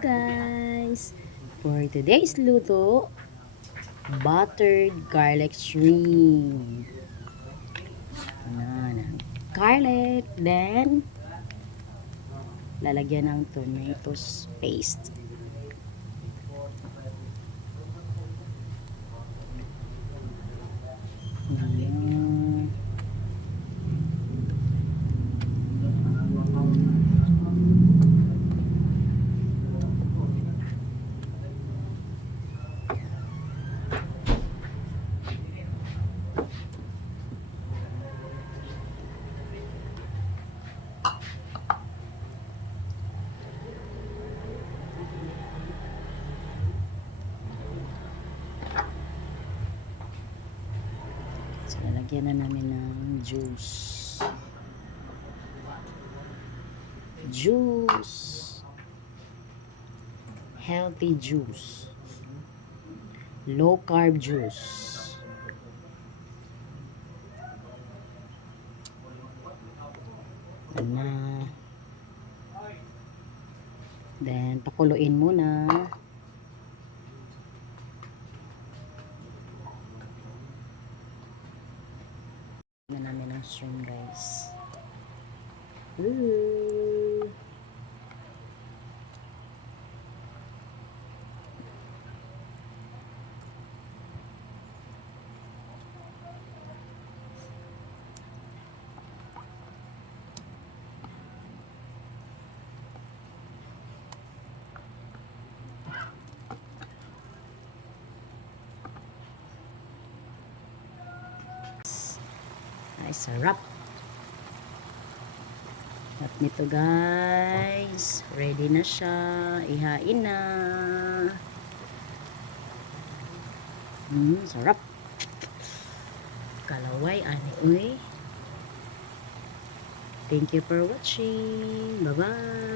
Guys, for today's luto, buttered garlic shrimp. Garlic, then lalagyan ng tomatoes paste. Ayan. So, lalagyan na namin ng juice. Healthy juice. Low carb juice. Na. Then, pakuluin muna. Na namin ang shrimp, guys. Ooh. Ay, sarap. At nito, guys, ready na siya. Ihain na. Sarap. Kalaway, ani, uy. Thank you for watching. Bye-bye.